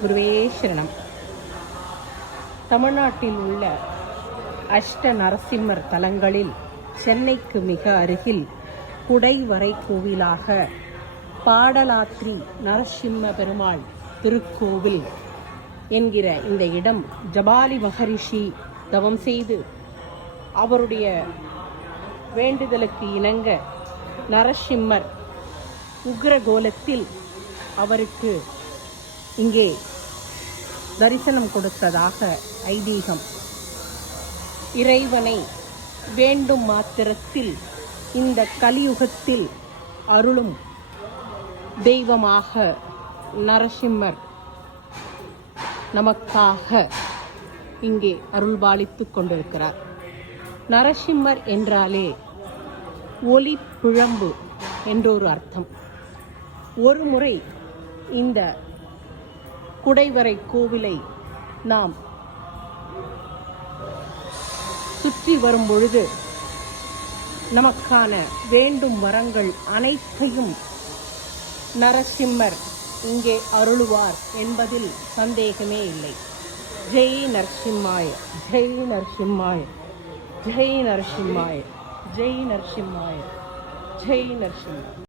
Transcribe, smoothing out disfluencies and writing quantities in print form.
குருவே சரணம். தமிழ்நாட்டில் உள்ள அஷ்ட நரசிம்மர் தலங்களில் சென்னைக்கு மிக அருகில் குடைவரை கோவிலாக பாடலாத்ரி நரசிம்ம பெருமாள் திருக்கோவில் என்கிற இந்த இடம் ஜபாலி மகரிஷி தவம் செய்து அவருடைய வேண்டுதலுக்கு இணங்க நரசிம்மர் உக்ரகோலத்தில் அவருக்கு இங்கே தரிசனம் கொடுத்ததாக ஐதீகம். இறைவனை வேண்டும் மாத்திரத்தில் இந்த கலியுகத்தில் அருளும் தெய்வமாக நரசிம்மர் நமக்காக இங்கே அருள்பாலித்துக் கொண்டிருக்கிறார். நரசிம்மர் என்றாலே ஒளி பிழம்பு என்றொரு அர்த்தம். ஒரு முறை இந்த குடைவரை கோவிலை நாம் சுற்றி வரும் பொழுது நமக்கான வேண்டும் வரங்கள் அனைத்தையும் நரசிம்மர் இங்கே அருளுவார் என்பதில் சந்தேகமே இல்லை. ஜெய் நரசிம்மாய, ஜெய் நரசிம்மாய, ஜெய் நரசிம்மாய, ஜெய் நரசிம்மாய, ஜெய் நரசிம்மாய.